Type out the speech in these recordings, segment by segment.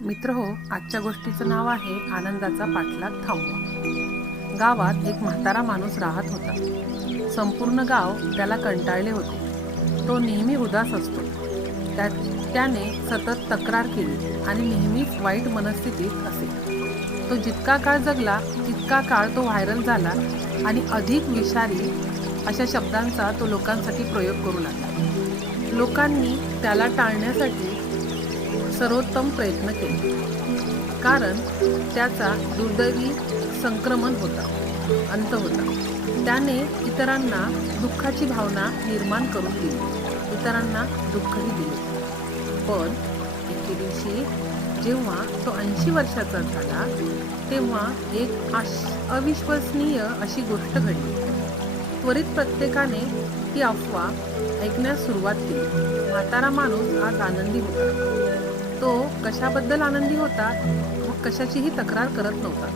मित्र हो आजच्या गोष्टीचं नाव आहे आनंदाचा पाठलाग थांबवा. गावात एक म्हातारा माणूस राहत होता. संपूर्ण गाव त्याला कंटाळले होते. तो नेहमी उदास असतो. त्या त्याने सतत तक्रार केली आणि नेहमीच वाईट मनस्थितीत असे. तो जितका काळ जगला तितका काळ तो व्हायरल झाला आणि अधिक विषारी अशा शब्दांचा तो लोकांसाठी प्रयोग करू लागला. लोकांनी त्याला टाळण्यासाठी सर्वोत्तम प्रयत्न केले. कारण त्याचा दुर्दैवी संक्रमण होता अंत होता. त्याने इतरांना दुःखाची भावना निर्माण करून दिली. इतरांना दुःखही दिले. पण एके दिवशी जेव्हा तो ऐंशी वर्षाचा झाला तेव्हा एक आश अविश्वसनीय अशी गोष्ट घडली. त्वरित प्रत्येकाने ती अफवा ऐकण्यास सुरुवात केली. म्हातारा माणूस आज आनंदी होता. तो कशाबद्दल आनंदी होता व कशाचीही तक्रार करत नव्हता.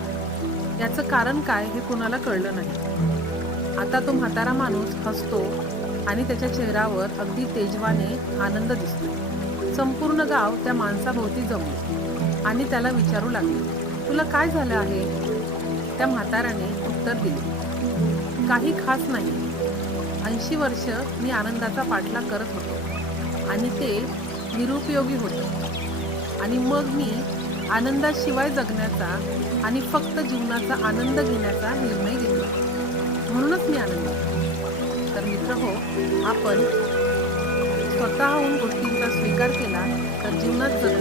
याचं कारण काय हे कुणाला कळलं नाही. आता तो म्हातारा माणूस हसतो आणि त्याच्या चेहऱ्यावर अगदी तेजवाने आनंद दिसतो. संपूर्ण गाव त्या माणसाभोवती जमलं आणि त्याला विचारू लागले तुला काय झालं आहे? त्या म्हाताऱ्याने उत्तर दिले काही खास नाही. ऐंशी वर्ष मी आनंदाचा पाठलाग करत होतो आणि ते निरुपयोगी होतं. आणि मग मी आनंदाशिवाय जगण्याचा आणि फक्त जीवनाचा आनंद घेण्याचा निर्णय घेतला. म्हणूनच मी आनंद तर मित्र हो आपण स्वतःहून गोष्टींचा स्वीकार केला तर जीवनात जगणं